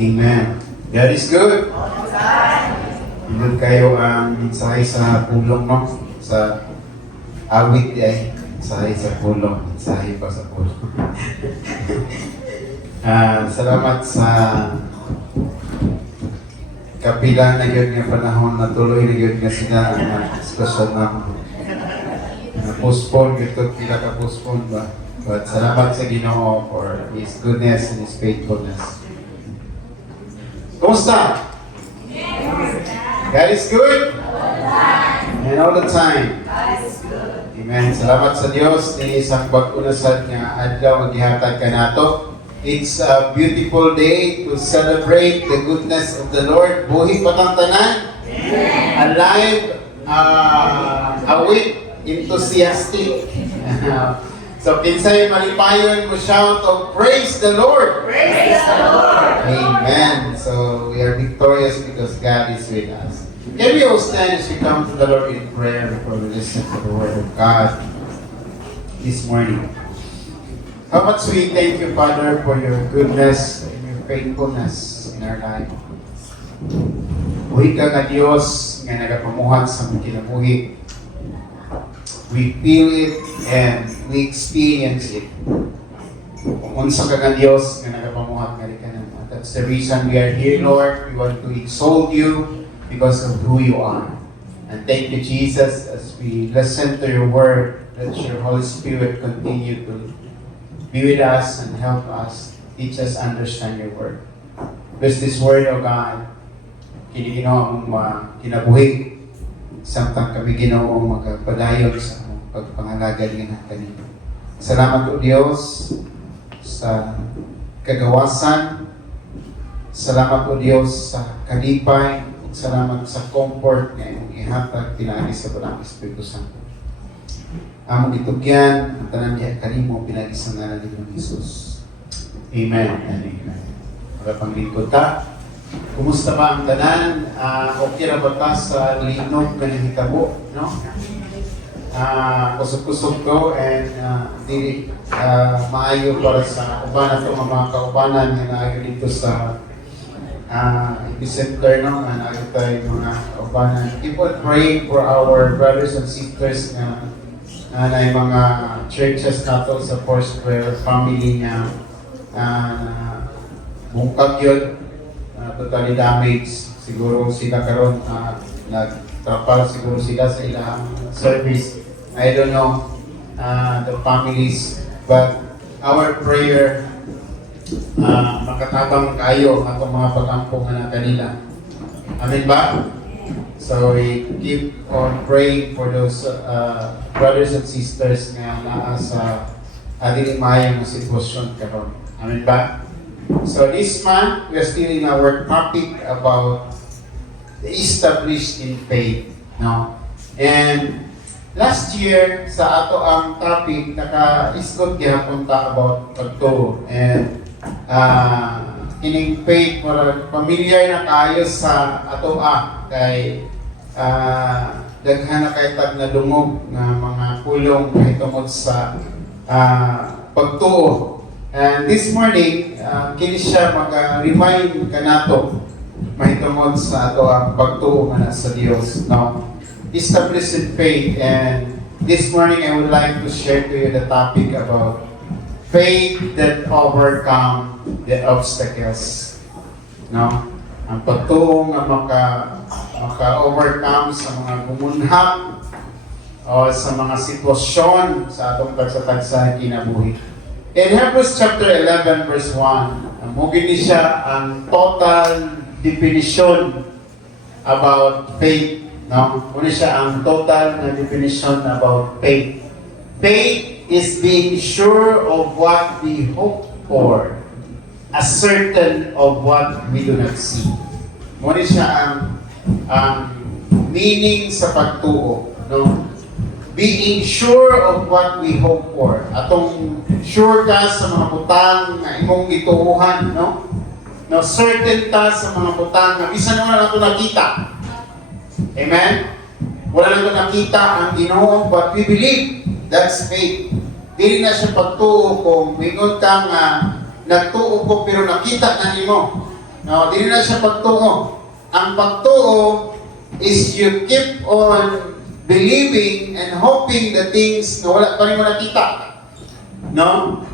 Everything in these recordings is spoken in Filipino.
Amen. God is good. Good kayo ang mensahe sa pulong, no? Sa awit ay mensahe sa pulong. Mensahe pa sa pulong. Salamat sa kapilang na yun nga panahon na tuloy na yun nga sila ang diskusyon ng postpone, ito pila ka postpone ba? But salamat sa Ginoo for His goodness and His faithfulness. Kumusta? God is good? And all the time. Amen. Salamat sa Diyos ni isang bag-unasad nga adlaw maghihatag ka nato. It's a beautiful day to celebrate the goodness of the Lord. Buhi patang tanan. Alive, awake, enthusiastic. So, kinsay malipayon mo shout of praise the Lord. Praise the Lord. Amen. So, we are victorious because God is with us. Can we all stand as we come to the Lord in prayer before we listen to the Word of God this morning? How much we thank you, Father, for your goodness and your faithfulness in our life. Buhi ka nga Diyos nga nagapamuhat sa mga kinabuhi. We feel it and we experience it. Unsa ka nga Diyos nga nagapamuhat nga kanan. That's the reason we are here, Lord. We want to exalt you because of who you are. And thank you, Jesus, as we listen to your word, let your Holy Spirit continue to be with us and help us, teach us, understand your word. Bless this word, O God. Kiniginawa mong kinabuhi. Samtang kami Ginoo magpadayon sa pagpangalaga ng kanino. Salamat o Diyos sa kagawasan. Salamat o Diyos sa kalipay. Salamat sa comfort na iyong ihatag tinagi sa Balang Espiritu Santo. Among itugyan, ang tanan niya kanimo pinag-isang ngalan ni Jesus. Amen and amen. Magapanglingkod ta. Kumusta ba ang tanan? Okay na ba ta sa linog na hitabo? No? Kusog-kusog ko and maayo para sa ubanan ito, mga kaubanan na naayo dito sa epicenter, no? Naayo tayo mga kaubanan. Keep on praying for our brothers and sisters na mga churches nato sa Foursquare family niya bungkag yun, totally damaged. Siguro sila karon nagtrapal siguro sila sa ilang service. I don't know the families, but our prayer makatabang kayo at mga pag-ampong na kanila. Amen ba? So we keep on praying for those brothers and sisters na naa sa adili mayang sitwasyon karon. Amen ba? So this month, we are still in our topic about the established in faith. No? And last year, sa ato ang topic, naka-isgot gihapon ta about pagtuo. And kining faith, familiar na kayo sa ato kay daghan na kay tag na dungog na mga pulong kay tungod sa pagtuo. And this morning, kini siya mag-remind ka nato mahitungod sa ato ang pagtuo nga sa Dios. No? Established in faith. And this morning, I would like to share to you the topic about faith that overcome the obstacles. No? Ang pagtuo nga maka-overcome sa mga gumunhap o sa mga sitwasyon sa atong tagsa-tagsa kinabuhi. In Hebrews chapter 11 verse 1, mugini siya ang total definition about faith. No? Muna siya ang total na definition about faith. Faith is being sure of what we hope for, as certain of what we do not see. Muna siya ang meaning sa pagtuo. No? Being sure of what we hope for. Atong sure ka sa mga butang na imong gituuhan, no? No, certain ta sa mga butang na bisan naman nato nakita. Amen? Wala nato nakita ang Ginoo, but we believe. That's faith. Dili na siya pagtuo kung mingon ka nga nagtuo ko pero nakita na nimo. No, dili na siya pagtuo. Ang pagtuo is you keep on believing and hoping the things na wala pa rin mo nakita. No?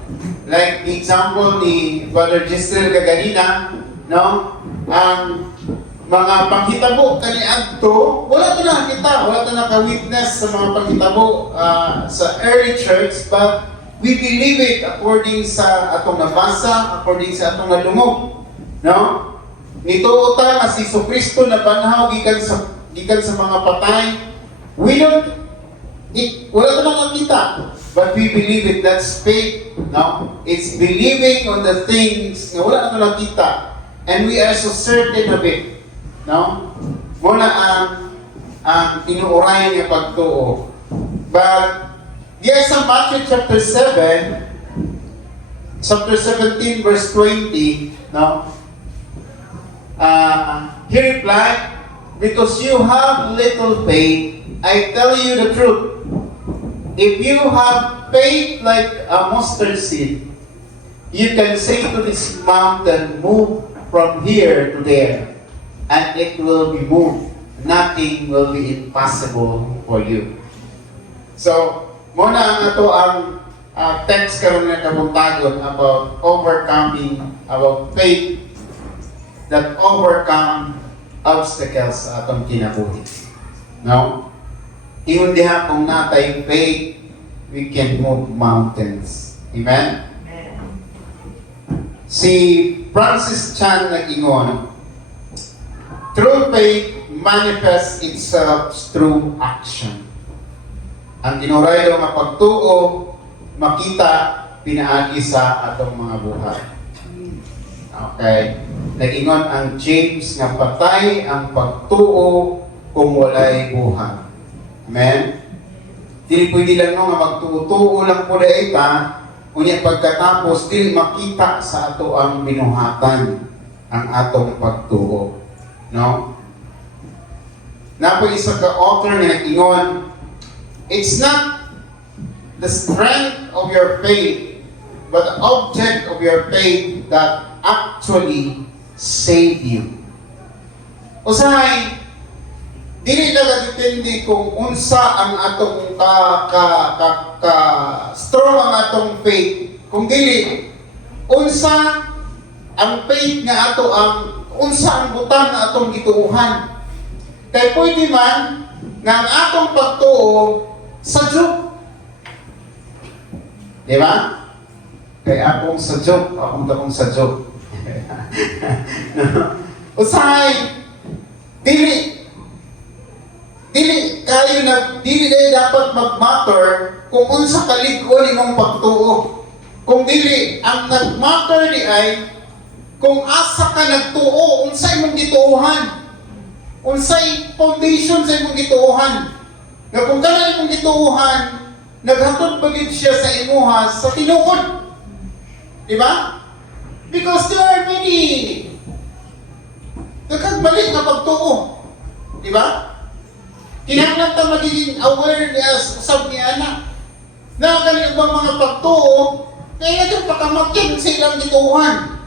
Like the example ni Brother Giselle kaganina, no? Ang mga panghitabo kani adto, wala to nakita, wala to naka-witness sa mga panghitabo sa early church, but we believe it according sa atong nabasa, according sa atong nadungog. No? Nituo ta nga si Kristo na banhaw gikan sa mga patay. We don't wala to nakita, but we believe it. That's faith. No? It's believing on the things na wala na nakita. And we are so certain of it. No? Muna ang tinuoray niya pagtuo. But yes, sa Matthew chapter 7, chapter 17, verse 20, no? He replied, because you have little faith, I tell you the truth. If you have faith like a mustard seed, you can say to this mountain, move from here to there, and it will be moved. Nothing will be impossible for you. So, muna ang ito ang text karon nga kabuntagon about overcoming, about faith that overcome obstacles sa atong kinabuhi. No? Ingon diha kung natay faith, we can move mountains. Amen? Si Francis Chan nag-ingon, true faith manifests itself through action. Ang tinuray nga pagtuo, makita pinaagi sa atong mga buhay. Okay. Nag-ingon ang James nga patay ang pagtuo kung walay buhay. Amen? Dili pwede lang nga magtuo-tuo lang po dahil ta, kunya pagkatapos, dili makita sa ato ang binuhatan ang atong pagtuo. No? Napo isa ka author nga nag-ingon, it's not the strength of your faith, but the object of your faith that actually save you. Usahay, dili na depende kung unsa ang atong strong ang atong faith. Kung dili, unsa ang faith nga ato unsa ang butang na atong gituuhan. Kay pwede man nga ang atong pagtuo sa Diyo. Di ba? Kay akong sa Diyo, akong sa Diyo. Usahay, dili dapat mag-matter kung unsa kalig-on imong pagtuo. Kung dili ang nag-matter di ay kung asa ka nagtuo, unsa imong gituuhan. Unsay foundation sa imong gituuhan. Nga kung kana imong gituuhan, naghatod ba gid siya sa imuha sa tinuod. Di ba? Because there are many nagkagbalik na pagtuo. Di ba? Kinahanglan ta magiging aware usab ni ana. Na kani ubang mga pagtuo, kaya ito pakamakyan sa ilang gituuhan.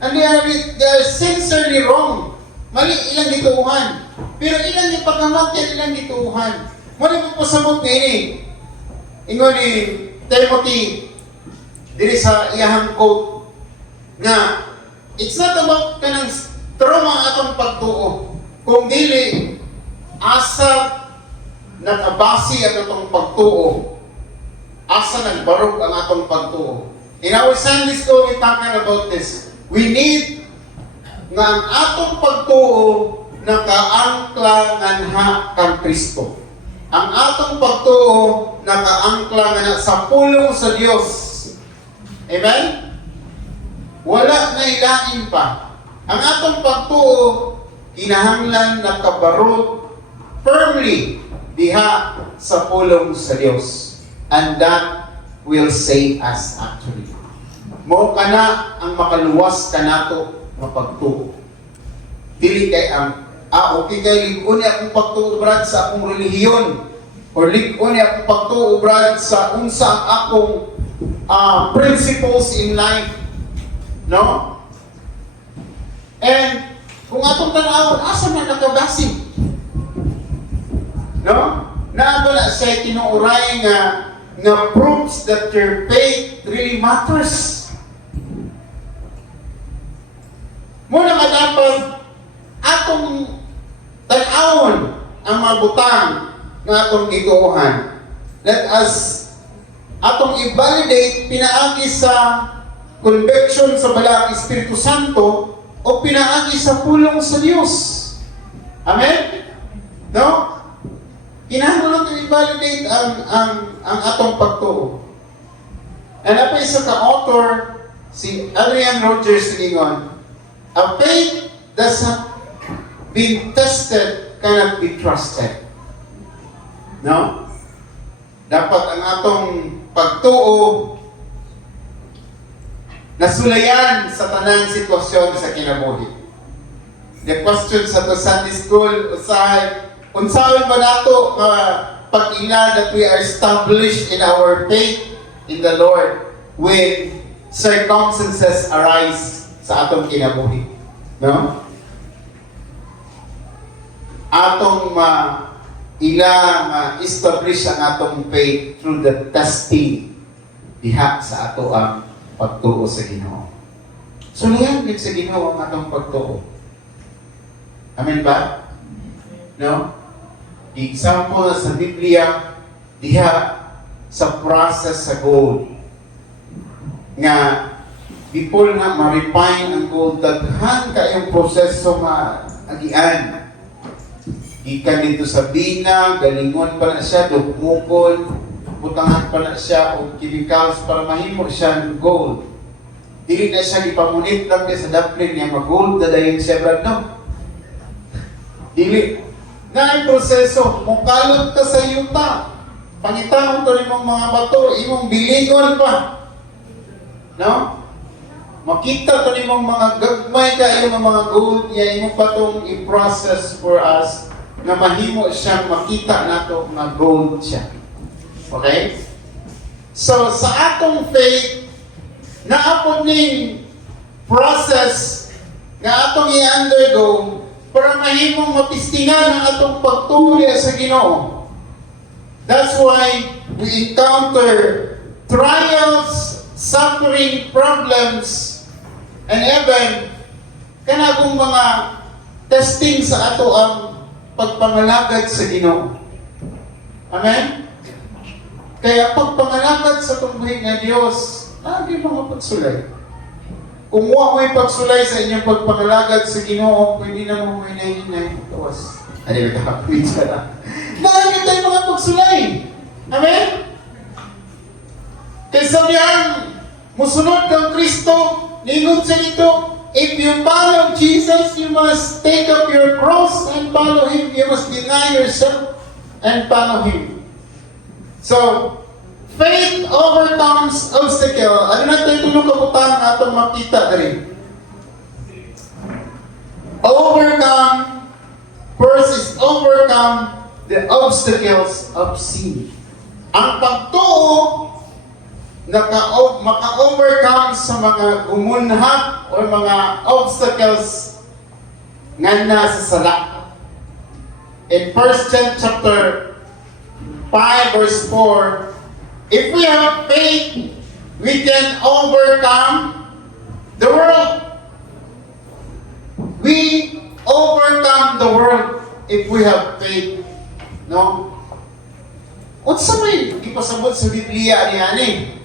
And they are sincerely wrong. Mali ilang gituuhan. Pero ilang ipakamakyan ilang gituuhan. Mali mo pasabot na ini. Ingon ni Timothy, diri sa iyahang quote, nga, it's not about kanang strong ang atong pagtuo. Kung dili, asa nakabasi ang atong pagtuo, asa nagbarog ang atong pagtuo. In our Sunday school, we're talking about this. We need nga ang atong pagtuo nakaangkla nganha kang Kristo. Ang atong pagtuo nakaangkla nga sa pulong sa Dios. Amen? Wala na ilain pa. Ang atong pagtuo kinahanglan nakabarog firmly diha sa pulong sa Dios. And that will save us actually. Mao kana ang makaluwas kanato nga pagtuo. Dili kay ang okay kay lig-on akong pagtuo brad sa akong relihiyon or lig-on akong pagtuo brad sa unsa ang akong principles in life. No? And kung atong tanawon, asa man nakabasig? No? Naabala siya tinuuray nga proves that your faith really matters. Muna nga dapat atong tanawon ang mga butang na atong gituuhan. Let us atong i-validate pinaagi sa conviction sa balang Espiritu Santo o pinaagi sa pulong sa Diyos. Amen? No? Kinahanglan natin i-validate ang atong pagtuo. And apa isa ka-author, si Adrian Rogers Lingon, a faith that's not been tested cannot be trusted. No? Dapat ang atong pagtuo nasulayan sa tanang sitwasyon sa kinabuhi. The question sa to Sunday school, unsawin ba nato pag-ina that we are established in our faith in the Lord when circumstances arise sa atong kinabuhi. No? Atong establish ang atong faith through the testing diha sa ato ang pagtuo sa Ginoo. So niyan din sa Ginoo ang atong pagtuo. Amen ba? No? Example sa Biblia diha sa process sa gold nga before nga ma-refine ang gold, daghan kayong proseso maagian. Ikan dito sa bina, galingon pa na siya, dugmukon, butangan pa na siya, o chemicals para mahimo siya ng gold. Dili na siya ipamunit lang sa daplin niya, mag-gold na dayon siya, brad, no? Dili. Na ang proseso, mukalot ka sa yuta. Pangitahon to nimong mga bato, imong bilingon pa. No? Makita to nimong mga gagmay ka, yung mga gold niya, imong patong i-process for us na mahimo siyang makita nato na gold siya. Okay? So, sa atong faith, naapod ning process nga atong i-undergo para mahimong mapistingan ang atong pagtuloy sa Ginoo. That's why we encounter trials, suffering, problems, and even kanagong mga testing sa ato ang pagpangalagad sa Ginoo. Amen? Kaya pagpangalagad sa tungbuhin ng Diyos, lagi mga pagsulay. Kung mo may pagsulay sa inyong pagpangalagad sa Ginoo, pwede na mo may nahinay. Tawas. Ano yung nakapwins ka na? Lagi tayo mga pagsulay. Amen? Kaysa diyan, musunod kang Kristo, lingon sa ito, if you follow Jesus, you must take up your cross and follow Him. You must deny yourself and follow Him. So, faith overcomes obstacle. Ano na tayo tulong kabutang atong makita rin? Overcome, first is overcome the obstacles of sin. Ang pagtuo maka-overcome sa mga gumunhat o mga obstacles nga nasa sala. In 1 John chapter 5 verse 4, if we have faith, we can overcome the world. We overcome the world if we have faith. No? Unsa may gipasabot sa Biblia niani?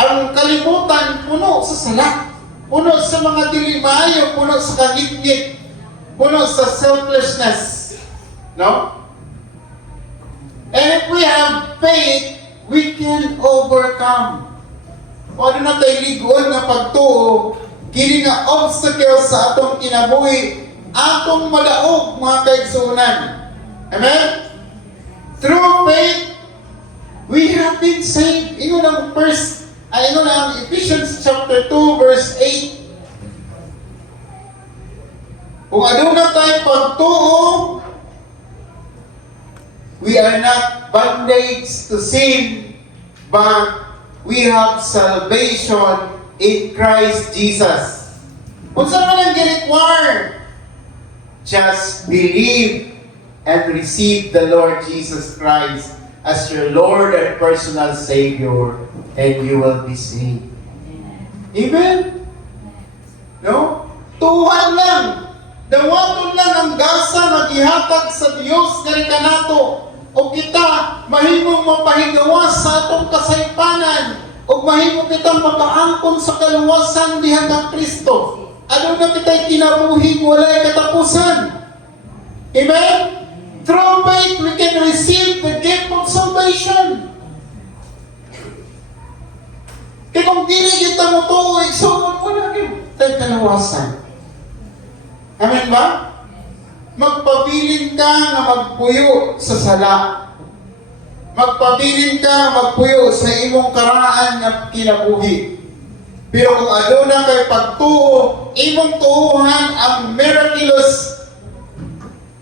Ang kalibutan puno sa sala, puno sa mga dili maayo, puno sa kagitgit, puno sa selflessness. No? And if we have faith, we can overcome. O ano na tayo ligon na pagtuo, kini nga obstacle sa atong kinabuhi, atong madaog mga kaigsunan. Amen? Through faith, we have been saved. Ingon ang Ephesians chapter 2 verse 8. Kung aduna tayo pagtuo, we are not bondage to sin, but we have salvation in Christ Jesus. Unsa man ang gi-require? Just believe and receive the Lord Jesus Christ as your Lord and personal Savior, and you will be saved. Amen? No? Tuhan lang. Dawaton lang ang gasa na gihatag sa Dios nga kanato. O kita mahimong mapahigawas sa atong kasaypanan, o mahimo kitang makaangkon sa kaluwasan diha kang Kristo. Ano na kita'y kinabuhi walay katapusan. Amen? Through faith, we can receive the gift of salvation. Kaya kung dili kita mo tuwig, sumon mo na tayo kalawasan. Amen ba? Magpabilin ka na magpuyo sa sala. Magpabilin ka na magpuyo sa imong karaan na kinabuhi. Pero kung ano na kay pagtuo, imong tuuhan ang miraculous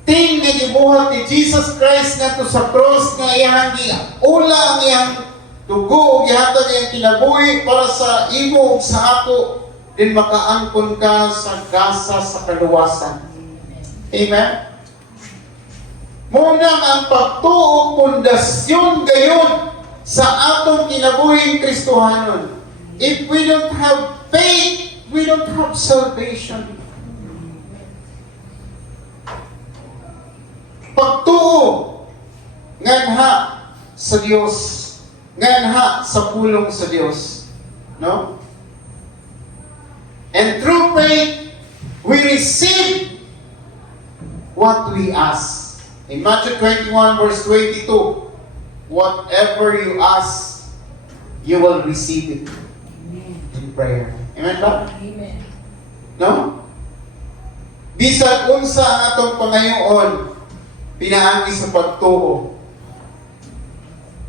thing nga gibuhat ni Jesus Christ nato sa cross nga iyang ula ang iyang dugo o gihatag iyang kinabuhi para sa imo ug sa ako, din makaangkon ka sa gasa sa kaluwasan. Amen? Muna ang pagtuo pundasyon gayon sa atong kinabuhing Kristohanon. If we don't have faith, we don't have salvation. Pagtuo nganha sa Dios, nganha sa pulong sa Dios, no? And through faith we receive what we ask. In Matthew 21 verse 22, whatever you ask, you will receive it in prayer. Amen ba? Amen. No? Bisan unsa ang atong pangayoon, pinaagi sa pagtuo.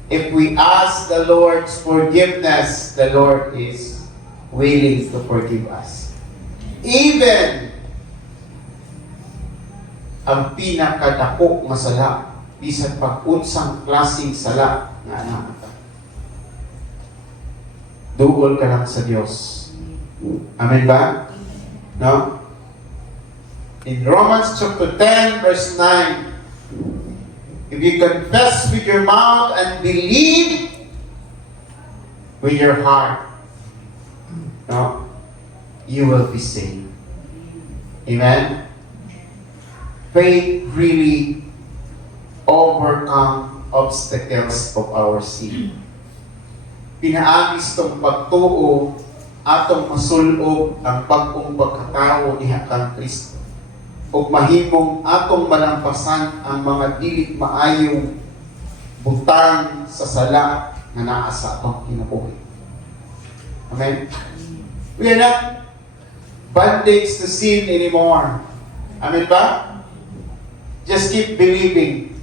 If we ask the Lord's forgiveness, the Lord is willing to forgive us. Even ang pinakadako nga sala, bisan pag-unsang klaseng sala nga anak. Dugol ka lang sa Diyos. Amen ba? No? In Romans chapter 10 verse 9, if you confess with your mouth and believe with your heart, no, you will be saved. Amen? Faith really overcome obstacles of our sin. Pinaagis tong pagtuo atong masulog ang bagong pagkatao niya kang Kristo. O mahimong atong malampasan ang mga dili maayong butang sa sala na naa sa atong kinabuhi. Amen? We are not bondage to sin anymore. Amen ba? Just keep believing.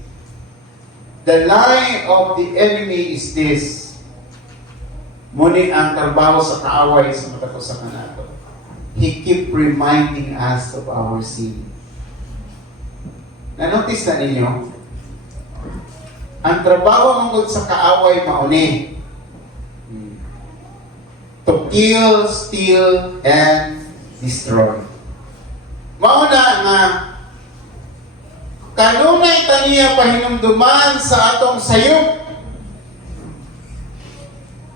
The lie of the enemy is this. Muni ang trabaho sa kaaway sa matapusan nato. He keep reminding us of our sin. Na-notice na ninyo? Ang trabaho mong sa kaaway mauni. To kill, steal, and destroy. Mauna nga, kanunay taniya pahinumduman sa atong sayop.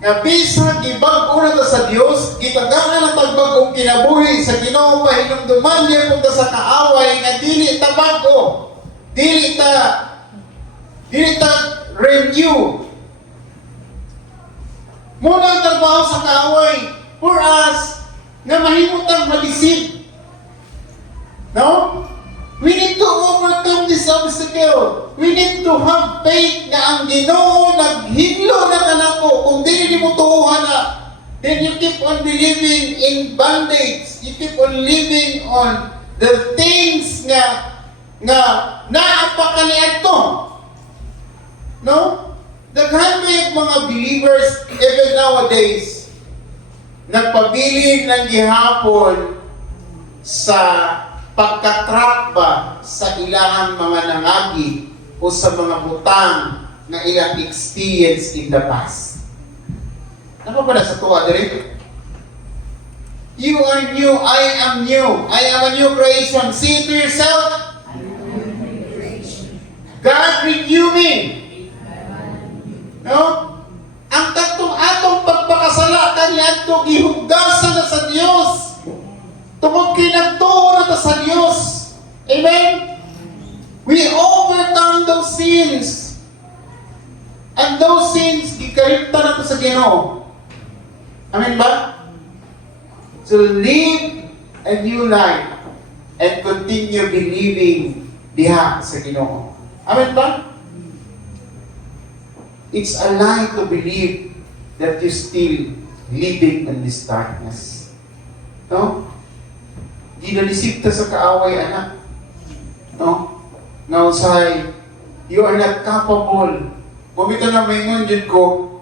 Nga bisag gibag-o na ta sa Dios, gitagaan ang tagbag-ong kinabuhi sa Ginoo pahinumduman niya kung ta sa kaaway nga dili ta bag-o. Dili ta renew. Muna ang trabaho sa kaaway for us na mahimutang malisip. No? We need to overcome this obstacle. We need to have faith na ang Ginoo naghidlo na kanako. Kung dili mo tuuhan na, then you keep on believing in bondage. You keep on living on the things nga naapakalian to. No? Daghan yung mga believers even nowadays nagpabilin ng gihapon sa pagkatrap ba sa ilahang mga nangagi o sa mga butang na ilang experience in the past. Ano ba na sa tuwa diri? You are new. I am new. I am a new creation. Say to yourself, God renew me. No? Ang katong atong pagpakasala kaniya ito gihugdasan na sa Dios. Tungod kinagtuo na ta sa Dios. Amen? We overcome those sins. And those sins, ikalimta na ito sa Ginoo. Amen ba? To live a new life and continue believing diha sa Ginoo. Amen ba? It's a lie to believe that you're still living in this darkness. No? Ginalisip ta sa kaaway, anak. No? Now, say, you are not capable. Bumito na maingon dyan ko,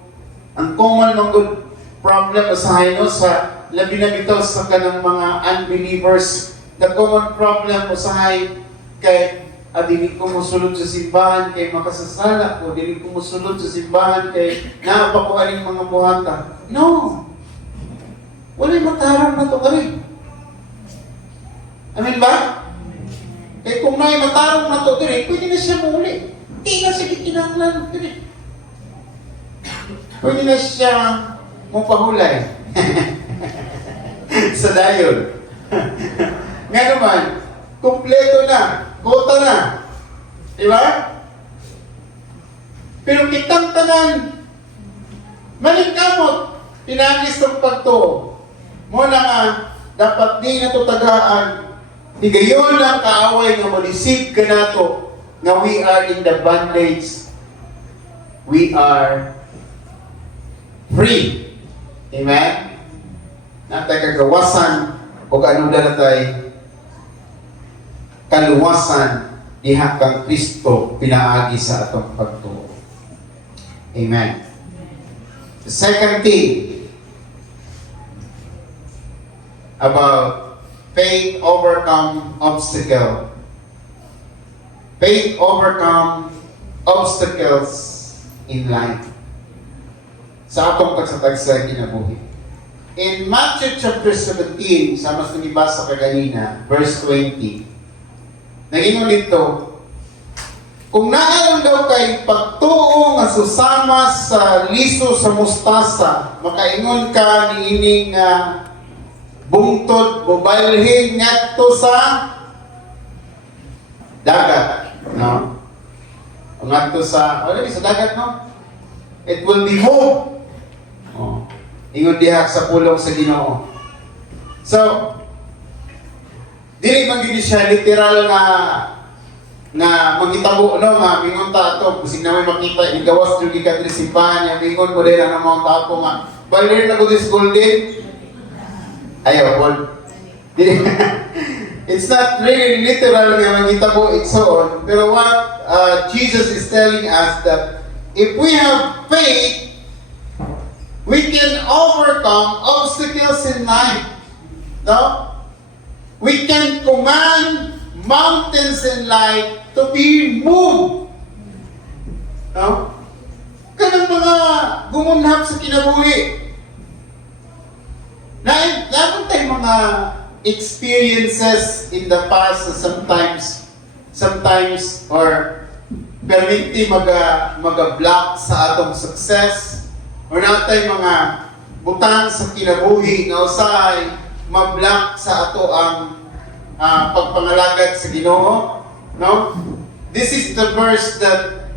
ang common ng good problem usahay no, sa labi na bito sa kanang mga unbelievers. The common problem usahay kay dili ko musulod sa simbahan kay makasasala ko, dili ko musulod sa simbahan kay napakualing mga buhata. No! Wala'y matarang na ito kami. Amen ba? Kaya kung may matarong na ito, pwede na siya muli. Hindi na siya kinanglan. Pwede na siya mapahulay. Sa dayon. Nga naman, kumpleto na. Kota na. Diba? Pero kitang tanan, malingkamot, pinagis ng pagto. Muna nga, dapat di na ito tagaan. Di gayon lang kaaway nga malisip ka na to, nga we are in the bondage. We are free. Amen? Natay kagawasan o kaano na natay kaluwasan diha kang Kristo pinaagi sa atong pagtuo. Amen. The second thing about faith overcome obstacle. Faith overcome obstacles in life. Sa atong pagsatag sa kinabuhi. In Matthew chapter 17, sa mas nagibasa ka ganina, verse 20, nagingon dito, kung naayon daw kay pagtuo nga susama sa liso sa mustasa, makaingon ka niining bungtod mobilhin ngadto sa dagat, no? Ngadto sa sa dagat, no? It will be moved. Oh. Ingon diha sa pulong sa Ginoo. So, dili man gid siya literal na magitabo no nga mingon ta ato kusig na may makita igawas jud gikan diri simbahan ya mingon mo dira na mga tao nga balir na ko this golden ayo Paul. It's not really literal nga magitabo igsoon pero what Jesus is telling us that if we have faith we can overcome obstacles in life. No? We can command mountains in life to be moved. No? Kanang mga gumunhap sa kinabuhi. Laban tayong mga experiences in the past na sometimes or perminti maga-block sa atong success or natay mga butang sa kinabuhi na usahay ma-block sa ato ang pagpangalagad sa Ginoo, no? This is the verse that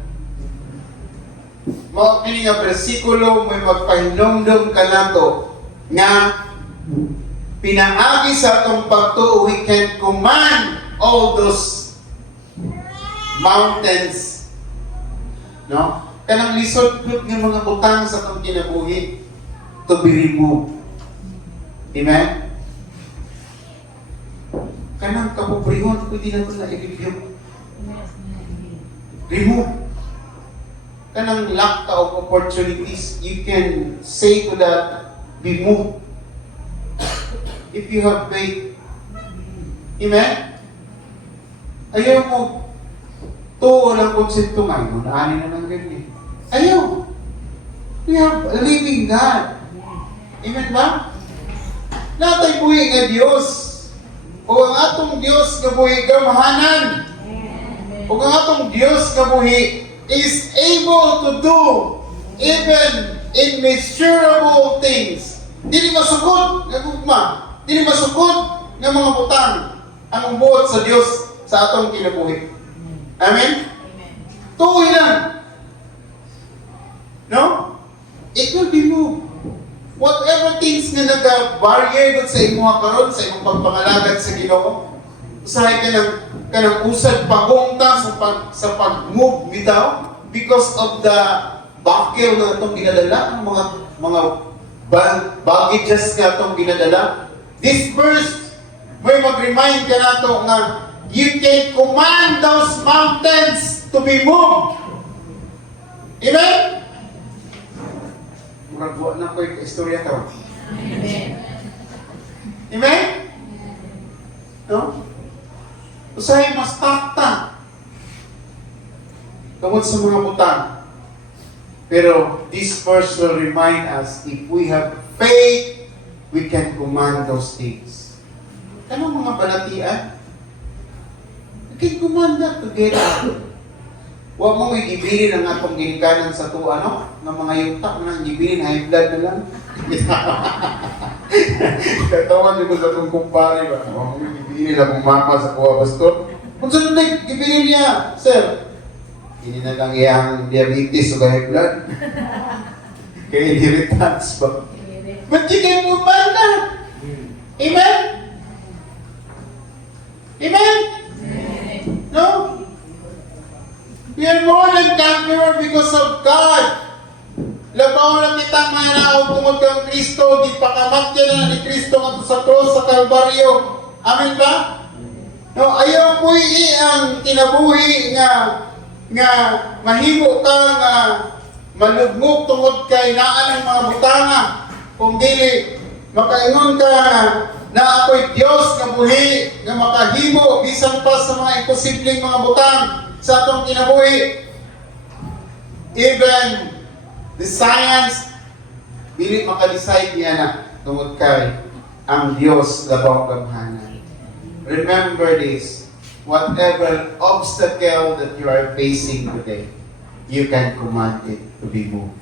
mao kini nga bersikulo may magpahinumdum kanato nga pinaagi sa atong pagtuo we can command all those mountains, no? Kanang lisod gud nga mga butang sa atong kinabuhi to be removed. Amen? Kanang kapobrehon, pwede na ito na i-review. Remove. Kanang lack of opportunities, you can say to that, be moved. If you have faith. Amen? Ayaw mo, tuo lang konsepto ngayon, ani na lang ganyan. Ayaw. We have a living God. Amen ba? natay buhi nga Dios. O ang atong Dios nga buhi gamahanan. O ang atong Dios nga buhi is able to do even immeasurable things. Dili masugod nga gugma, dili masugod nga mga butang ang buot sa Dios sa atong kinabuhi. Amen? Tuoy lang. No? It will be moved. Whatever things nga nag-barrier sa imong karon sa imong pagpangalagad sa Ginoo, usahay ka ng usad pagungta sa pag-move bitaw because of the bakil na itong ginadala, mga baggages nga itong ginadala. This verse, may mag-remind ka na ito nga you can command those mountains to be moved. Amen? Murag na ko yung istorya ka. Amen. Amen? No? Usahay mas takta tungod sa mga butang. Pero this verse will remind us, if we have faith, we can command those things. Kanang mga balatian? We can command that together. Huwag mong igibilin ang atong ginikanan sa tuwa, no? Ng mga yutak na igibilin, high blood na lang. Katawan niyo ko sa itong kumpare ba? Huwag mong igibilin ang mama sa kuwa baston. Kung saan na igibilin niya, sir, hindi na lang iyang diabetes o high blood. Kaya inheritance ba? But you can command that. Amen? Amen? No? We are more than conqueror because of God. Labaw na kita mga naong tungod kang Kristo, di pakamatya na ni Kristo nga sa cross sa Kalbaryo. Amen ba? No, ayaw po ang kinabuhi nga mahimo ka nga malugmok tungod kay naan ang mga butanga. Kung dili, makaingon ka na ako'y Diyos nga buhi, nga makahimo, bisan pa sa mga imposibleng mga butang sa atong kinabuhi. Even the science, dili makadecide niya na tungod kay ang Diyos labaw gamhanan. Remember this, whatever obstacle that you are facing today, you can command it to be moved.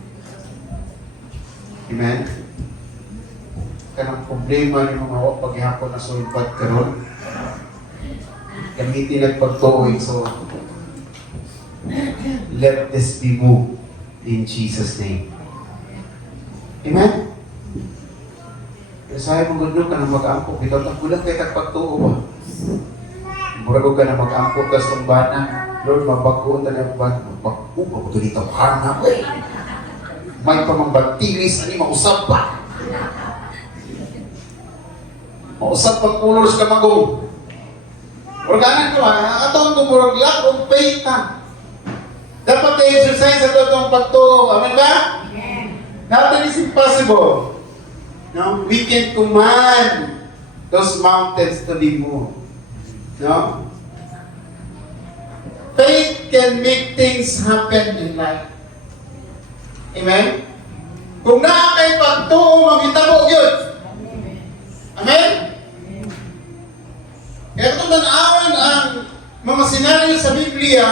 Amen? Kanang problema ni mga paghihapon na sulpad karon, gamitin at pagtuoy. So, let this be moved in Jesus' name. Amen? Kaya sa'yo mong gudlo ka na mag-ampok. Ikaw tagulang kayo tagpagtuo ba? Murago ka na mag-ampok ka sa tumbana. Lord, mabagoon na yung bana. Mabago, mabagalita ko harna ko eh. May pamambagtilis, ani mausap pa. Mausap pag pulos ka magong. Organan ko ha, atong kumurag lang kung faith ka. Dapat i-exercise sa totoong pagtuo. Amen ba? Nothing is impossible. No? We can command those mountains to be moved. No? Faith can make things happen in life. Amen? Kung naa kay pagtuo, maghitabo yun. Amen? Kaya kung tanawan ang mga senaryo sa Biblia,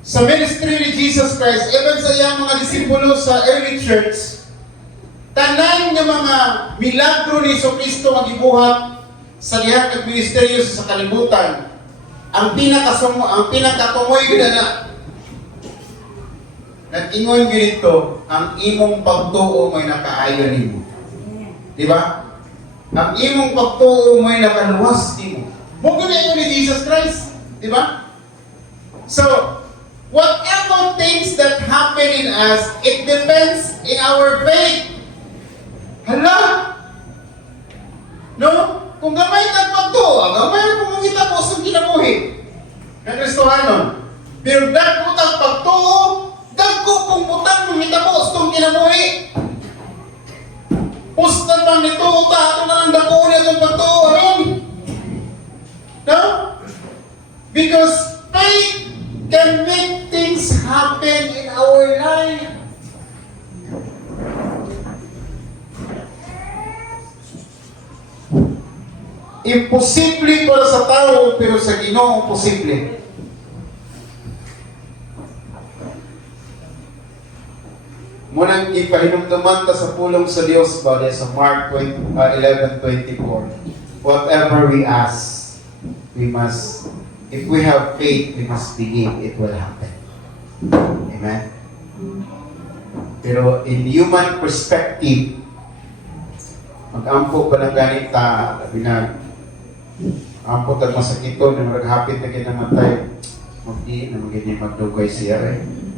sa ministry ni Jesus Christ, even sa iyang mga disipulo sa early church, tanan nga mga milagro ni Kristo ang gibuhat sa diha kag ministeryo sa kalibutan. Ang pinakatumoy gud na nag-ingon ganito, ang imong pagtuo mo'y nakaayo nimo. Di ba? Ang imong pagtuo mo'y nakaluwas nimo. Mo gud ni Jesus Christ, di ba? So, whatever things that happen in us, it depends in our faith. Hala? No? Kung gamay kang pagtuwa, gamay kung makita po sa kinabuhi ng Kristohanon. Pero dagko tang pagtuo, dagko kung butang makita po sa kinabuhi. Pustan bang nito, ito na ang dako niya itong pagtuo. No? Because faith can make things happen in our life. Imposible para sa tao, pero sa Ginoo, posible. Munang ipahinumduman ta sa pulong sa Dios ba sa Mark 11:24. Whatever we ask, we must, if we have faith, we must believe it will happen. Amen? Pero in human perspective, mag-ampo pa ng ganita, ampo tag masakito, na maghapit na kinamatay, mag-i, na magiging magdugay siya rin.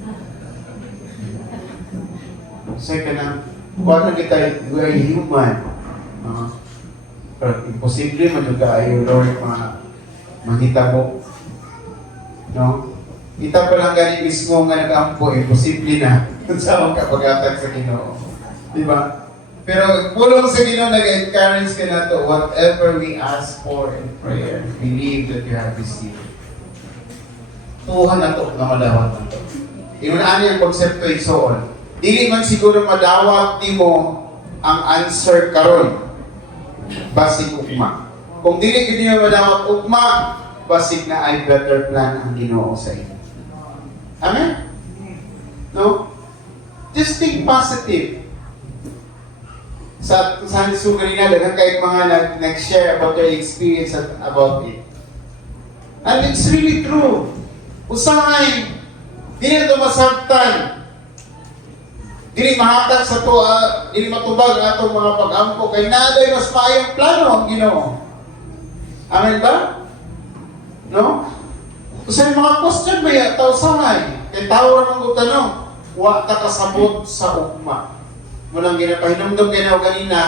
Say ka na, paano kita, we are human. Pero imposible man yung kaayo, Lord, manghita mo. No? Kita pa lang ganit mismo nga nag-ampo, imposible na. Sa akong kapagatag sa Ginoo. Diba? Pero pulong sa Ginoo, nag-encourage ka na to, whatever we ask for in prayer, believe that you have received. Tuhan na to, na malawat na to. Inunaan yung konsepto isoon. Dili man siguro madawat ni mo ang answer karon basig ugma. Kung dili gid niyo madawat ugma, basig na ay better plan ang Ginoo sa inyo. Amen? No? Just think positive. Sa sugali na daghang kay mga nag-share about their experience about it. And it's really true. Usahay, dili ito masabtan. Dili mahatag sa to, dili matubag ang atong mga pag-ampo kay naaday mas maayong plano ang Ginoo. Amen ba? No? Kasi mga question ba yan, tao sangay. Kay tao ramang ko tanong, wa ta kasabot sa ugma. Mulang ginapahinumdom kayo na ganina,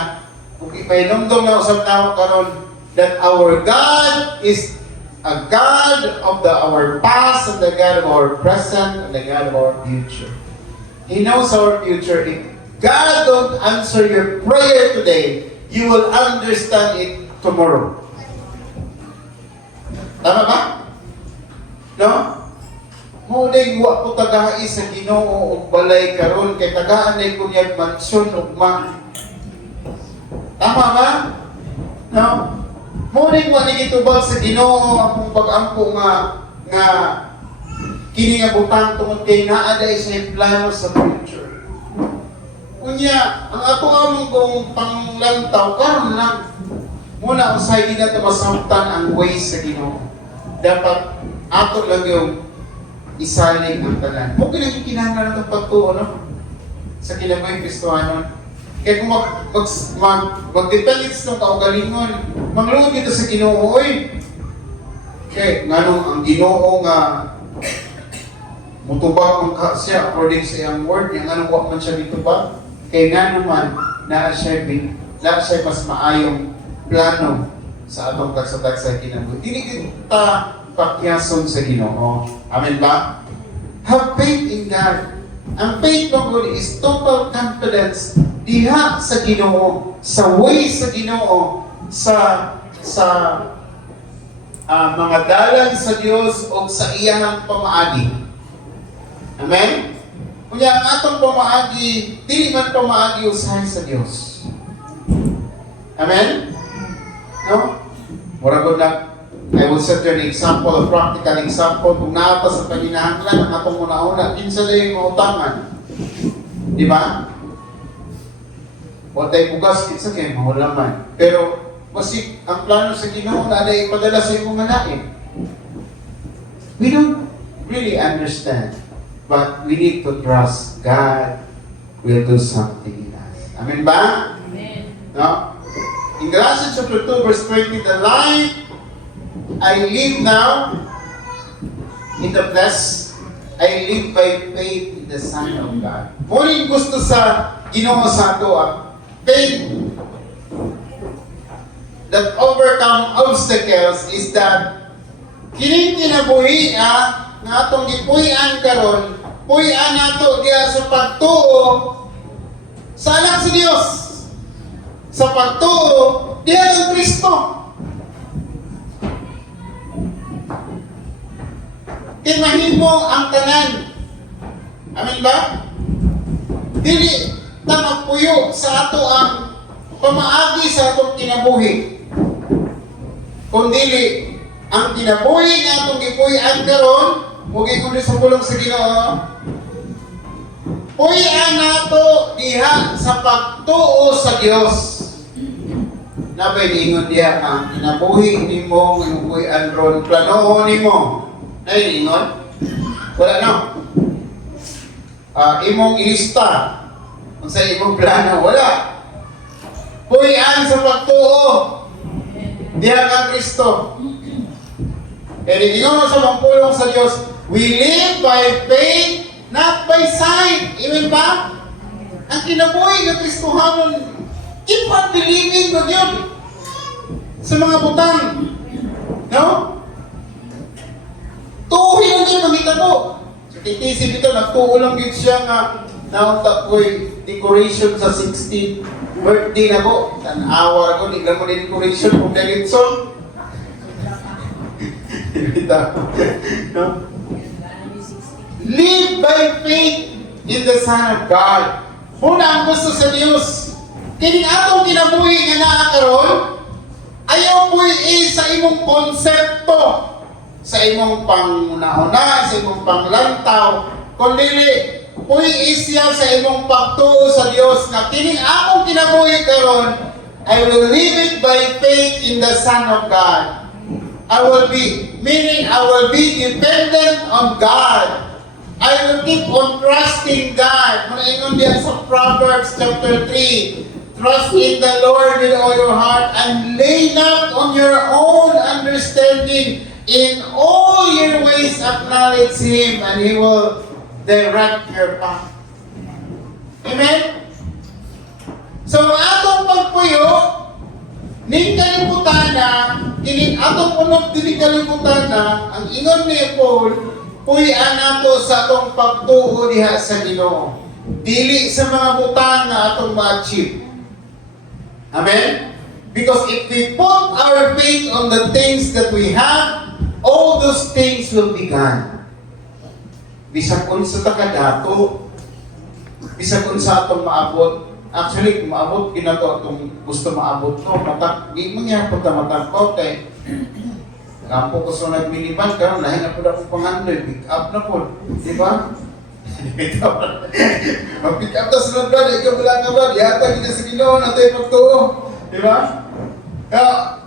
kung ipahinumdom na usap tao karon that our God is a God of our past and the God of our present and the God of our future. He knows our future. If God don't answer your prayer today, you will understand it tomorrow. Tama ba? No? Muling wa ko tagahay sa Ginoo ug balay karon kay tagaan ay kunyag mansyon ug ma. Tama ba? No? Muling wa ni gitubag sa Ginoo akong pag-ampo nga kini nga butang tungod kay naa day sa plano sa future. Unya, ang ato among kong panglantaw karon lang muna usay gid nato masabtan ang ways sa Ginoo. Dapat ato lang yung isalig ang tanan. Kung kinahanglan nato pagtuo no sa kinabuhi Kristohanon. Kaya kung mag-depend sa kaugalingon, mangluod dito sa Ginoo oy. Kaya nganong ang Ginoo nga mutubag ang siya according sa iyang word niya, nga nang man siya ditubag. Kaya nga naman, na siya mas maayong plano sa atong tagsa-tagsa kinabuhi. Dili kita pakyason sa Ginoo. Amen ba? Have faith in God. Ang faith ng God is total confidence diha sa Ginoo, sa way sa Ginoo, sa mga dalan sa Dios o sa iyang pamaagi. Amen? Kaya ang atong pamaagi, dili man pamaagi usahay sa Dios. Amen? No? Mura ko na, I will set you an example, a practical example. Kung naapa sa paginahanglan, ang atong una-una, kinsa na yung mautangan. Di ba? Huwag tayo bugas, kinsa kayo mahulaman. Pero, kasi ang plano sa Ginoo na ay ipadala sa imong nganain. We don't really understand. But we need to trust God will do something in us. Amen ba? Amen. No? In Galatians chapter 2, verse 20, the life I live now in the flesh, I live by faith in the Son of God. Muling gusto sa Ginoo sa ato, faith that overcome obstacles is that kining kinabuhi nga atong gipuy-an karon, puy-an nato diya sa pagtuo sa anak sa Dios. Sa pagtuo diya ng Kristo. Timahin mo ang tanan. Amen ba? Dili ta magpuyo sa ato ang pamaagi sa atong kinabuhi. Kundili, ang kinabuhi nga itong gipuy-an karon, muging kundi sa pulong sa Ginoo, puy-an nato diha sa pagtuo sa Dios. Nabay niingon diha ang kinabuhi nimo ng puy-an ron, planoon nimo. Nay niingon? Wala na. Imong ilista. Kung sa imong plano, wala. Puy-an sa pagtuo diha ka Kristo. Kaya ginoo sa pagpulong sa Dios, we live by faith, not by sight. Amen ba? Ang kinabuhi ng Kristohanon, keep on believing with yun sa mga butang. No? Tuhi lang yun, makita mo. So, titisip ito, nagtuo lang yun siya nga naunta ko'y decoration sa 16th birthday na ko. Tan-awa ko, niglang mo na decoration kung Davidson. No? Live by faith in the Son of God. Muna ang gusto sa Diyos. Kining atong kinabuhi nga naakaroon, ayaw po sa imong konsepto, sa imong pangunahuna, sa imong panglantaw, kundi puy siya sa imong pagtuo sa Diyos na kining akong kinabuhi karon, I will live it by faith in the Son of God. I will be dependent on God. I will keep on trusting God. Muna diyan sa Proverbs chapter 3. Trust in the Lord with all your heart and lay not on your own understanding. In all your ways acknowledge Him and He will direct your path. Amen? So, atong pagpuyo, ning kalibutan na, kining atong unod din kalibutan na, ang ingon ni Paul, puy-an nato sa atong pagtuo diha sa Ginoo. Dili sa mga butang na atong ma-achieve. Amen? Because if we put our faith on the things that we have, all those things will be gone. Bisag unsa ta kadato, bisag unsa atong maabot. Actually, kung maabot ginato atong gusto maabot no, di mangyapon ta matangkot kay kampo ko sa nagminivan karon lahi na pud ako pangandoy, pick up na pud, di ba? Mag-pick up ta sunod ba, ikaw wala ka ba? Yata kita sa Ginoo natay pagtuo, di ba? Kaya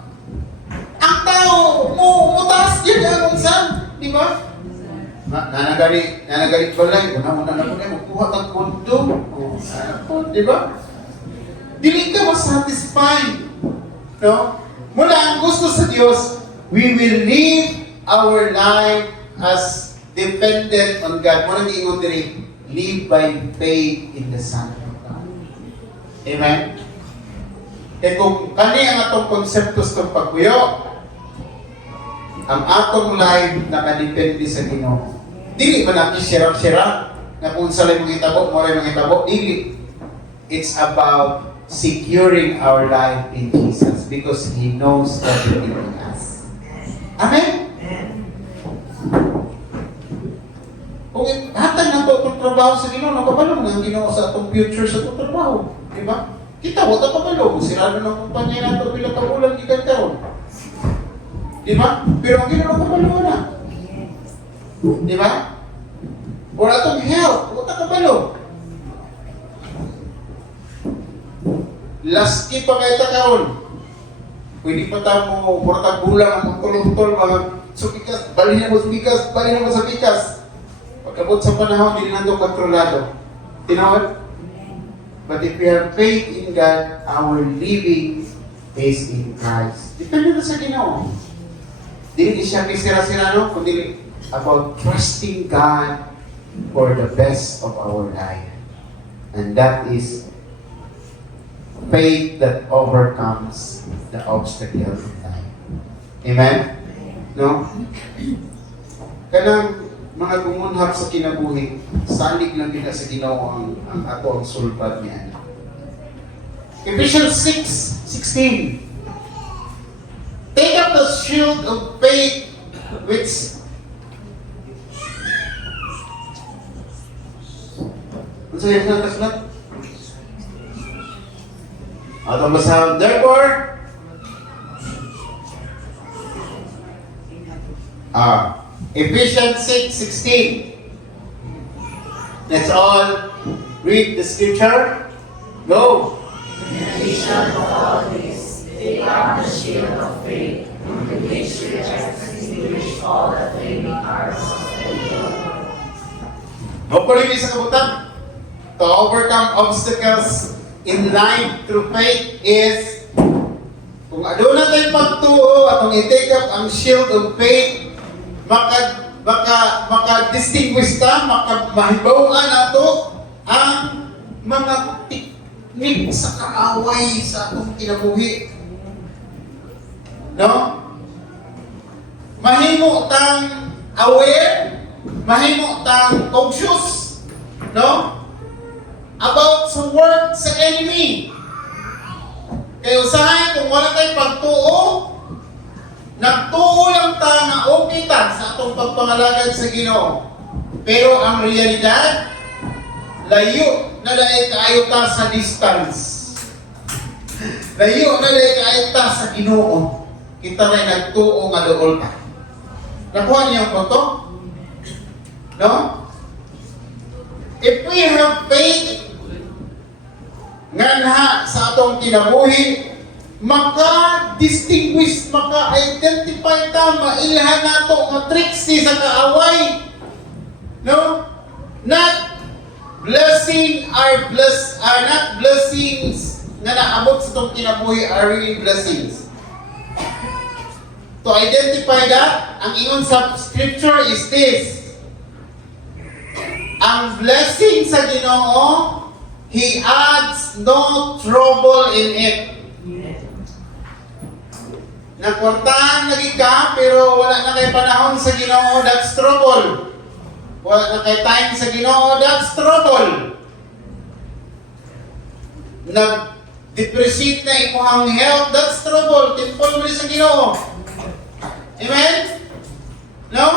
ang tao mutas gyud ang unsan, di ba? Nanagalit balay, una-una na po na magkuha ng kondo. Di ba? Dili ka masatisfied. No? Mula ang gusto sa Diyos, we will live our life as dependent on God. Muna giingon diri, live by faith in the Son of God. Amen? Kaya kung kani ang atong konsepto sa pagkuyo, ang atong life nakadepende sa Ginoo. Dili man natin sirap-sirap na kung sa mong hitabo, mo rin mong hitabo. Dili. It's about securing our life in Jesus because He knows everything in us. Amen? Kung hatag na itong trabaho sa Ginoo, nakabalo na ang Ginoo sa itong future sa itong trabaho. Diba? Kita, wata kabalo. Sirado ng kumpanya na ito bilang kabulan ikan karon. Diba? Pero ang Ginoo kabalo na. Diba? Or atong health, wata kabalo. Last pa kayo karon. Pwede pa tayo mo, portag bulang ang magtulong-tol, mga supikas, bali na mo sa bikas, bali na mo sa bikas. Pagkabot sa panahon, hindi na ito kontrolado. Tinawad? But if we have faith in God, our living is in Christ. Depende na sa Ginoo. Hindi siya kisira-sira, no? Kundi about trusting God for the best of our life. And that is faith that overcomes the obstacle of life. Amen? No? Kanang mga gumunhap sa kinabuhi, salig lang kita sa Ginoo ang ato ang sulbad niya. Ephesians 6:16. Take up the shield of faith which ano sa'yo sa kaslat? Atong basahan, therefore, Ephesians 6:16. Let's all read the scripture. Go. In addition to all this, take up the shield of faith, with which you can extinguish all the flaming arrows of the evil one. Hopefully, sa kabutan, to overcome obstacles in life through faith is kung aduna natin pagtuo at kung i-take up ang shield of faith, maka-distinguish ta, mahibawan nato ang mga teknik sa kaaway sa atong kinabuhi. No? Mahimo tang aware, mahimo tang conscious, no? About sa work sa enemy. Kaya usahay kung wala tayong pagtuo, nagtuo lang ta na okay ta sa atong pagpangalagad sa Ginoo. Pero ang realidad, layo na dahil kaayo ta sa distance. Layo na dahil kaayo ta sa Ginoo. Kita rin nagtuo nga dool ta. Nakuha niyo ang punto? No? If we have faith nga naha sa atong kinabuhi, maka-distinguish, maka-identify ta, mailhan nato nga tricks sa kaaway. No? Not blessing are not blessings na naabot sa itong kinabuhi are really blessings. To identify that, ang ingon sa scripture is this. Ang blessing sa Ginoo, He adds no trouble in it. Nagkwartahan lagi ka, pero wala na kay panahon sa Ginoo, that's trouble. Wala na kay time sa Ginoo, that's trouble. Nag-depreciate na imong health, that's trouble. Tinpon mo sa Ginoo. Amen? No?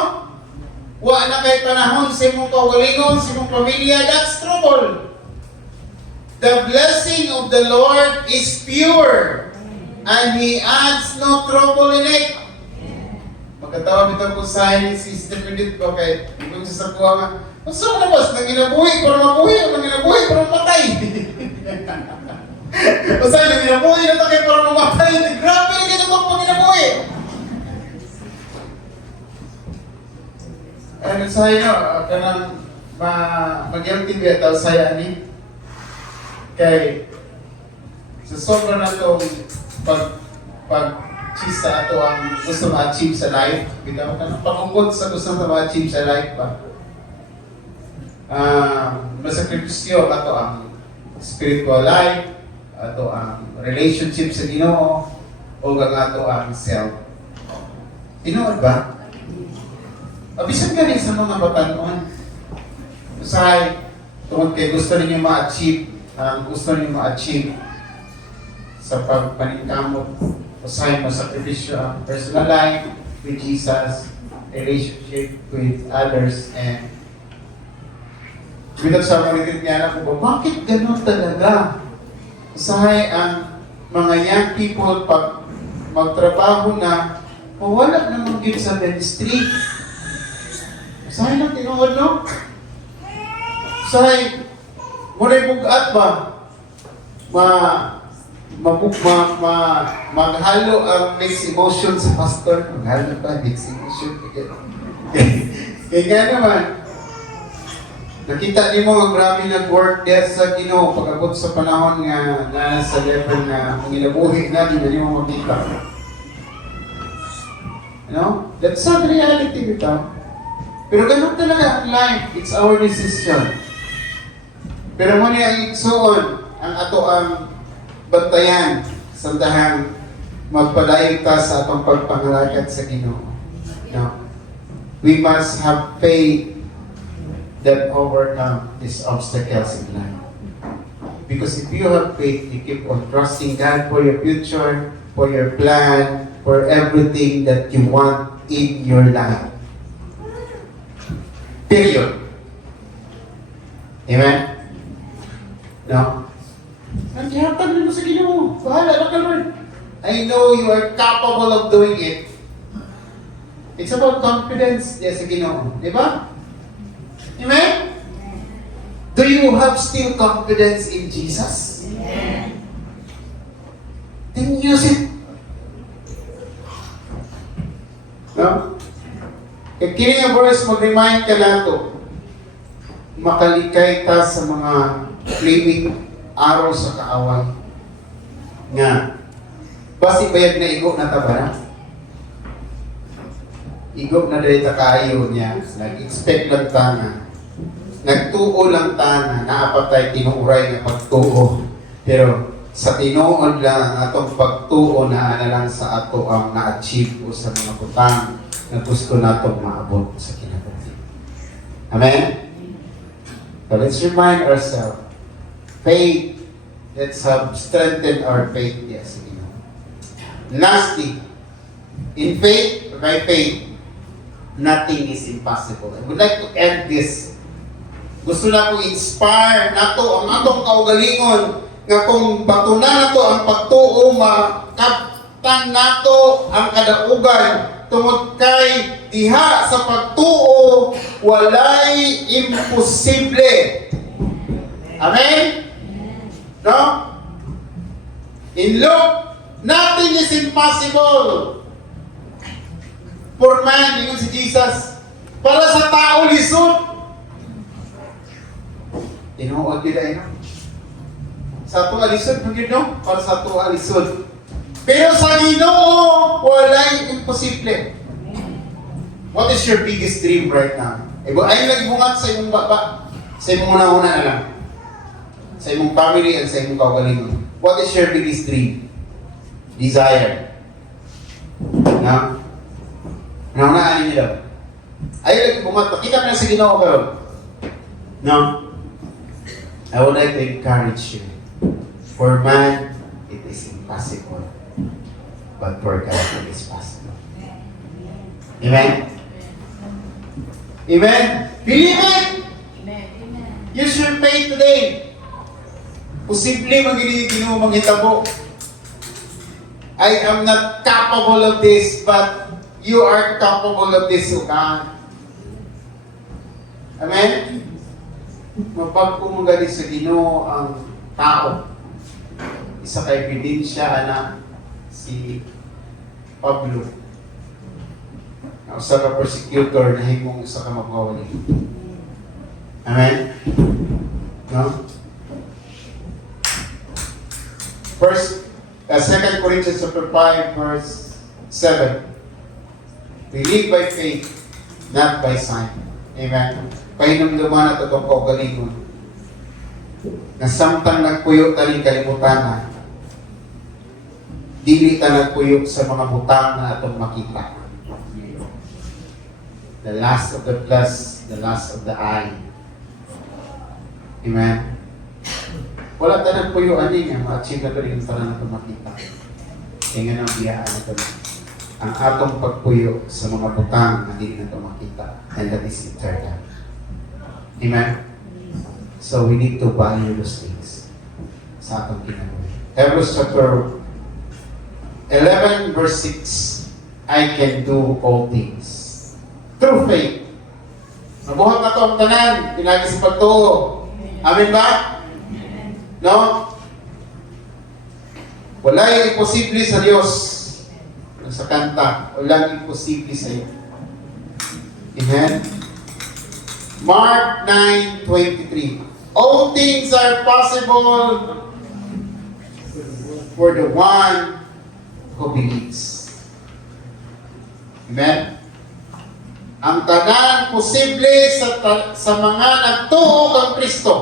Wala na kay panahon sa imong kaugalingon, sa imong pamilya, that's trouble. The blessing of the Lord is pure, and He adds no trouble in it. Magkatawag ito po sa si Sister Judith ko kay kung sa kuha nga, masa mo na boss, nang ginabuhi para mabuhi o nang ginabuhi para mamatay? Masa nang ginabuhi na ito kayo para mamatay? Grabe na ganito pang ginabuhi! Ano sa inyo, kanang mag-guilty ba ito saya ni? Kay sa sobra na itong pag-chisa ato ang gusto ma-achieve sa life, bitaw ka ng pangungkot sa gusto ma-achieve sa life ba? Masakripisyo ato ang spiritual life, ato ang relationship sa Ginoo, o ato ang self. Tinuod ba? Abisan ka rin sa mga batanon. Usahay, tungkol kay gusto ninyo ma-achieve, gusto ninyo ma-achieve sa pagpaningkamot, usahay mo sakripisyo ang personal life with Jesus, relationship with others, and without sa maritin niya na po, bakit gano'n talaga? Usahay ang mga young people pag magtrabaho na, wala namang gid sa ministry. Usahay lang tinuod, no? Usahay, muna'y bugat ba? Maghalo ang mixed emotion sa pastor. Maghalo ba? Mixed emotion. Kaya nga naman, nakita niyo mo ang grabe nag-work there sa Ginoo pag-abot sa panahon nga nasa level na kung inabuhi na, di ba niyo mo makita. You know? That's not reality bitaw. Pero ganun talaga ang life. It's our decision. Pero muna ang igsoon, ang ato ang bantayan, sandahang magpalayo ta sa atong pagpangalagad sa Ginoo. No? We must have faith that overcome these obstacles in life. Because if you have faith, you keep on trusting God for your future, for your plan, for everything that you want in your life. Period. Amen? No? Nandiyapan mo sa Ginoo. Bahala na ka, Lord. I know you are capable of doing it. It's about confidence sa Ginoo. Di ba? Amen? Do you have still confidence in Jesus? Amen. Then use it. No? Kaya kini nga verse, mag-remind ka nato, makalikay ta sa mga flaming araw sa kaaway. Nga, basi bayag na igo na ta ba na? Igo na dahil ta kaayo niya, nag-expect lang ta na, nagtuo lang ta na, naapatay tinuuray na pagtuo. Pero, sa tinuod lang ang atong pagtuo na lang sa ato ang na-achieve o sa mga butang na gusto natong maabot sa kinabuhi. Amen? So let's remind ourselves, faith, let's have strengthened our faith. Yes, you know. Lastly, in faith, by faith, nothing is impossible. I would like to end this. Gusto na ko inspire nato ang atong kaugalingon nga kung batunan nato ang pagtuo, makaptan nato ang kadaugan tungod kay diha sa pagtuo walay imposible. Amen? No? In Luke, nothing is impossible for man, yun si Jesus. Para sa tao lisod. Tinuod nila no? Sa tuwa lisod, no? Para sa tuwa lisod. Pero sa Ginoo, walay imposible. What is your biggest dream right now? Ay nagbungat sa imong baba, sa imong una-una na lang. Sa imong family at sa imong kaugalingon. What is your biggest dream? Desire. No? Naunaan niyo daw. Ay nagbungat, pakita mo na sa Ginoo karon. No? I would like to encourage you. For man, it is impossible. But for God, it is possible. Amen? Amen? Believe it! Use your faith today. Posible mag-Ginoo manghitabo. I am not capable of this, but you are capable of this, O God. Amen? Mapagpumungali sa Ginoo ang tao. Isa ka ebidensya na si Pablo. Na usa ka persecutor na himong usa ka magwawali. Amen? No? First, 2 Corinthians chapter 5, verse 7. We live by faith, not by sight. Amen? Pahinumduman at itong kaugalingon. Na samtang nagpuyo taling kalimutan na, dili ta nagpuyo sa mga butang na atong makita. The last of the flesh, the last of the eye. Amen? Wala ta nagpuyo ani nga, ma-achieve na ito rin sa na itong makita. Kaya nga nang biyaan na ito. Ang atong pagpuyo sa mga butang na dili na ito makita. And that is eternal. Amen? So we need to value those things sa atong kinabuhi. Hebrews chapter 11 verse 6, I can do all things through faith. Mabuhat na ito ang tanan, pinagi sa pagtuo. Amen ba? No? Wala'y imposible sa Diyos. Sa kanta, walang imposible sa iyo. Amen? Mark 9:23. All things are possible for the one who believes. Amen? Ang tanan posible sa mga nagtuo kang Kristo.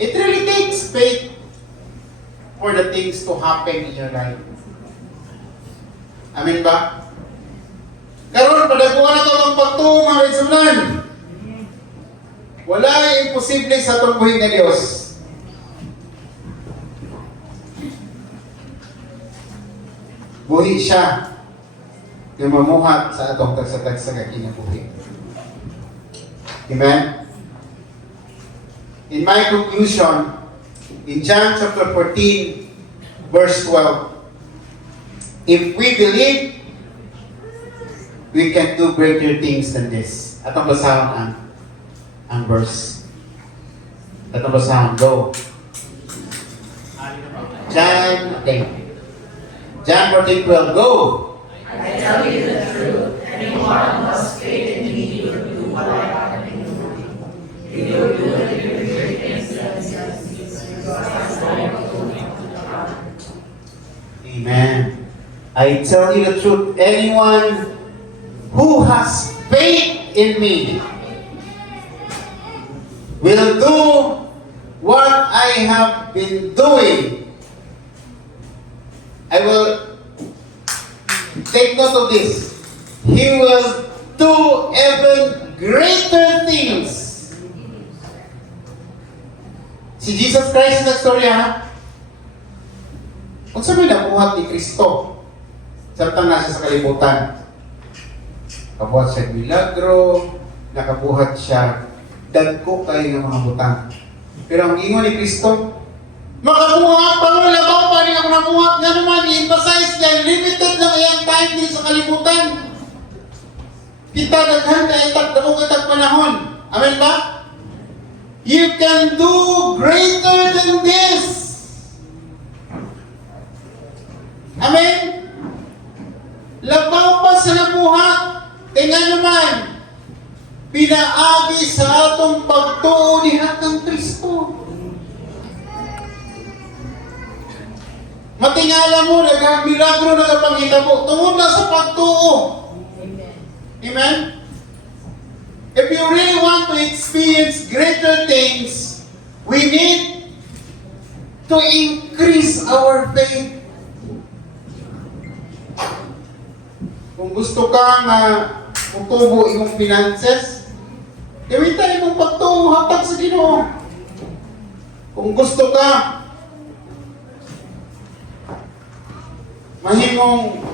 It really takes faith for the things to happen in your life. Amen ba? Karon padaguan na ito ang pagtuo mga kaisunan. Wala yung imposible sa itong buhay na Diyos. Buhi siya yung mamuhat sa atong tagsa-tagsa ka kinabuhi. Amen? In my conclusion, in John chapter 14, verse 12, if we believe we can do greater things than this. Atong basahon ang verse. Atong basahon, go. John, okay. John 14:12, go. I tell you the truth, anyone who has faith in me will do what I have been doing. He will do the greater things than these, because I am going to the Father. Amen. I tell you the truth, anyone who has faith in me will do what I have been doing. I will take note of this. He will do even greater things. Si Jesus Christ na storya, ha? Kung saan may nabuhat ni Kristo, samtang nasa sa kalibutan, nakabuhat siya milagro, nakabuhat siya dagko kayo ng mga butang. Pero ang ingon ni Kristo, makabuhat pa mo, labaw pa rin ako nabuhat nga naman, i-emphasize niya, limited lang iyang time din sa kalibutan. Kita daghan ka itag, damo itag panahon. Amen ba? You can do greater than this. Amen? Labaw pa sa nabuhat. Tingnan naman, pinaagi sa atong pagtuo ni Hatang Kristo. Matingala mo, nag-milagro, nagpangitabo. Tungod na sa pagtuo. Amen? If you really want to experience greater things, we need to increase our faith. Kung gusto ka nga mutubo imong finances, gamitan imong pagtuo hatag sa Ginoo. Kung gusto ka mahimong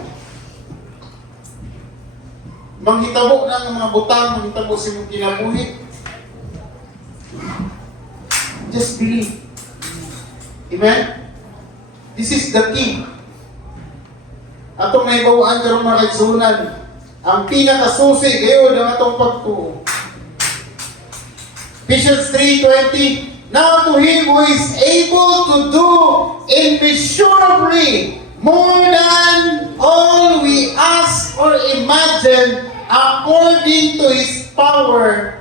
manghitabo na ng mga butang, manghitabo sa imong kinabuhi, just believe. Amen? This is the key. Atong may bawaan karong mga kaigsunan, ang pinakasusi kayo ng atong pagtuo. Ephesians 3:20, now to Him who is able to do immeasurably more than all we ask or imagine, according to His power,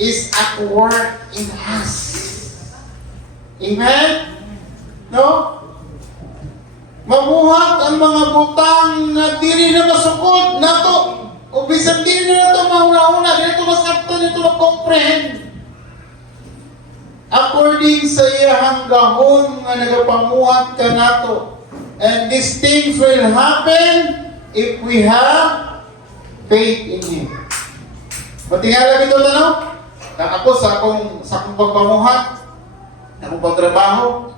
is at work in us. Amen? No? Mabuhat ang mga butang na dili na masukod nato. O bisan dili na nato mauna-una, dito masaktan, dito mag-comprehend. According sa iyang gahom nga nagapamuhat ka nato. And these things will happen if we have faith in Him. Matingala ito tanong? Ako sa akong pagpamuhat, sa akong pagtrabaho,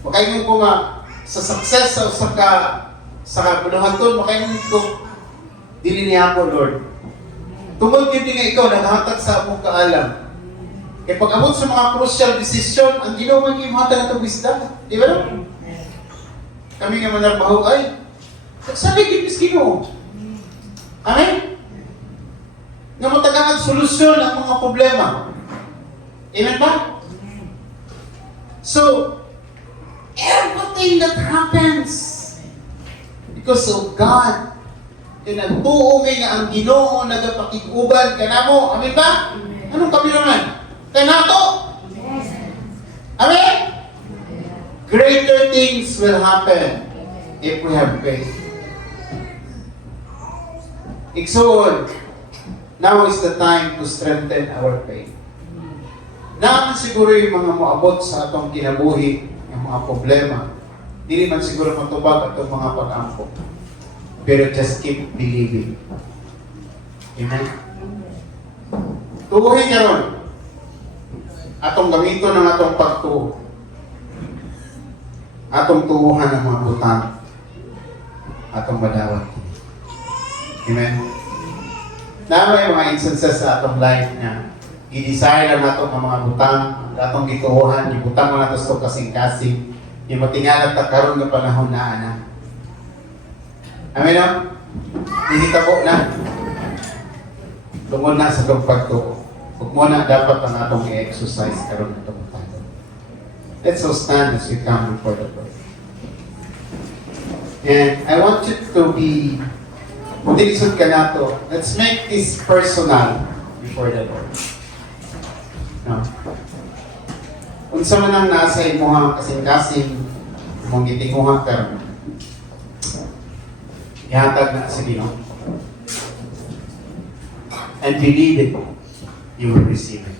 makaingon ko nga sa success sa kabunuhaton, makaingon ko dili niya ako, Lord. Tungod yun nga ikaw naghatag sa akong kaalam. Kaya pag abot sa mga crucial decision, ang ginawa ng hatag ng wisdom. Di ba? Kami nga manarbaho ay nagsalig yung Ginoo. Amen? Nga matagaan solusyon ang mga problema. Amen ba? So, everything that happens because of God, tinagtuo nga ang Ginoo nagapakiguban kanamo. Amen ba? Anong kabilangan? Kanato? Amen? Greater things will happen if we have faith. Igsoon, now is the time to strengthen our faith. Naman siguro yung mga moabot sa atong kinabuhi, yung mga problema, dili man siguro matubag atong mga pag-ampo. Pero just keep believing. Amen? Tubuhin niya ron. Atong gamito ng atong pagtuo. Atong tuuhan ng mga butang. Atong madawat. Amen? Na may mga instances sa atong life na i-desire lang nato ng mga butang, atong gituuhan, yung butang mo nato sa kasing-kasing, yung matingalat na karoon ng panahon na anak. Amen no? Ihitabo na. Tungod na sa itong pagtuo. Huwag mo na dapat ang atong i-exercise karon itong pagtuo. Let's all stand as we come before the Lord. And I want you to be dilisod ka na to. Let's make this personal before the Lord. No? Unsa man ang nasa imuha kasing-kasing mong gitinguha karon. Ihatag na sa Ginoo. And believe it, you will receive it.